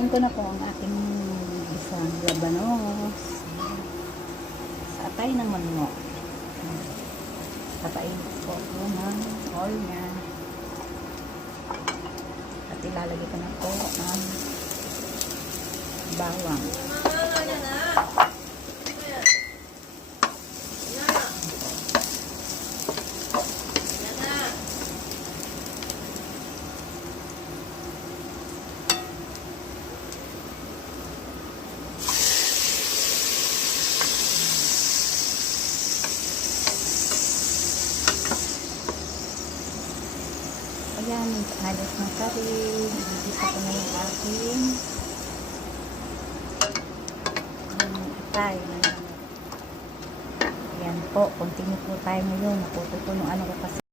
Lutuin ko na po ang ating isang labanos sa atay ng manok. Patayin ko po ng oil niya. At ilalagay ko na po ang bawang. Ayan, halos ng curry. Igisa ko na yung aking atay. Ayan po, continue po tayo ngayon. Naputo ko yung ano ko kasi.